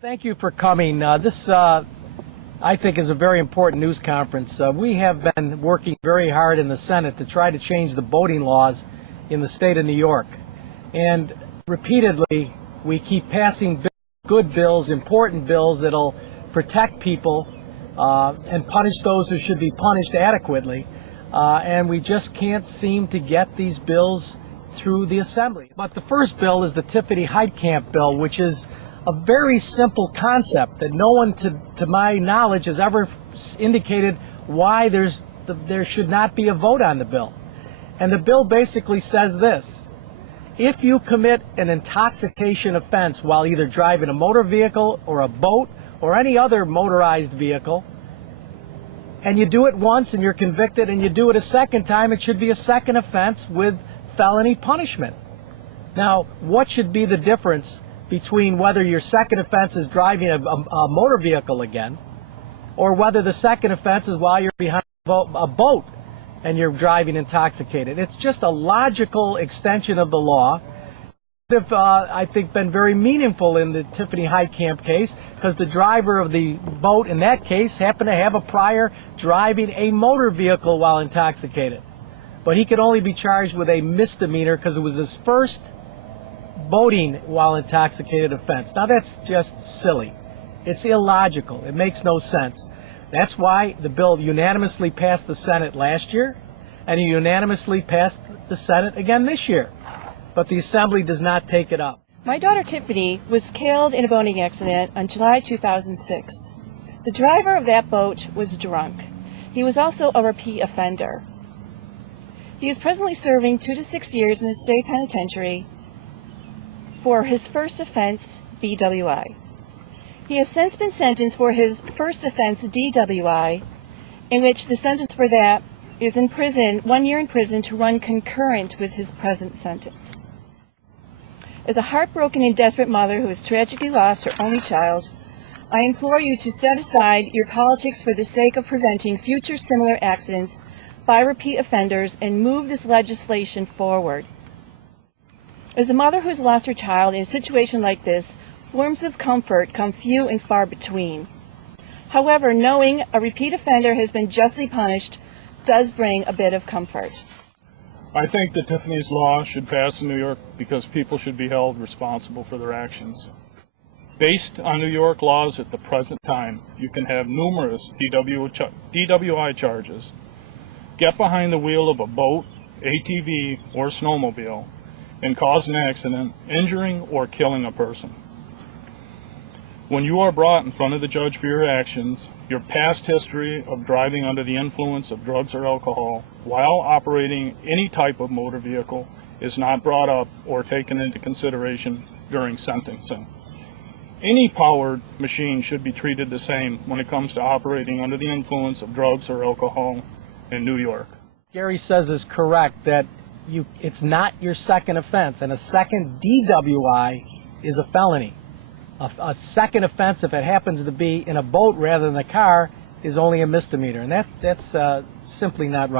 Thank you for coming. This, I think, is a very important news conference. We have been working very hard in the Senate to try to change the boating laws in the state of New York. And repeatedly, we keep passing good bills, important bills that'll protect people and punish those who should be punished adequately. And we just can't seem to get these bills through the Assembly. But the first bill is the Tiffany-Heitkamp bill, which is a very simple concept that no one, to my knowledge, has ever indicated why there should not be a vote on the bill. And the bill basically says this: if you commit an intoxication offense while either driving a motor vehicle or a boat or any other motorized vehicle, and you do it once and you're convicted and you do it a second time, it should be a second offense with felony punishment. Now, what should be the difference between whether your second offense is driving a motor vehicle again, or whether the second offense is while you're behind a boat and you're driving intoxicated? It's just a logical extension of the law. Have, I think, been very meaningful in the Tiffany-Heitkamp case, because the driver of the boat in that case happened to have a prior driving a motor vehicle while intoxicated. But he could only be charged with a misdemeanor because it was his first boating while intoxicated offense. Now that's just silly. It's illogical. It makes no sense. That's why the bill unanimously passed the Senate last year, and it unanimously passed the Senate again this year. But the Assembly does not take it up. My daughter Tiffany was killed in a boating accident on July 2006. The driver of that boat was drunk. He was also a repeat offender. He is presently serving 2 to 6 years in the state penitentiary for his first offense, BWI. He has since been sentenced for his first offense, DWI, in which the sentence for that is in prison, 1 year in prison, to run concurrent with his present sentence. As a heartbroken and desperate mother who has tragically lost her only child, I implore you to set aside your politics for the sake of preventing future similar accidents by repeat offenders and move this legislation forward. As a mother who has lost her child in a situation like this, forms of comfort come few and far between. However, knowing a repeat offender has been justly punished does bring a bit of comfort. I think that Tiffany's law should pass in New York because people should be held responsible for their actions. Based on New York laws at the present time, you can have numerous DWI charges, get behind the wheel of a boat, ATV, or snowmobile, and cause an accident, injuring or killing a person. When you are brought in front of the judge for your actions, your past history of driving under the influence of drugs or alcohol while operating any type of motor vehicle is not brought up or taken into consideration during sentencing. Any powered machine should be treated the same when it comes to operating under the influence of drugs or alcohol in New York. Gary says is correct that it's not your second offense, and a second DWI is a felony. A second offense, if it happens to be in a boat rather than a car, is only a misdemeanor, and that's simply not right.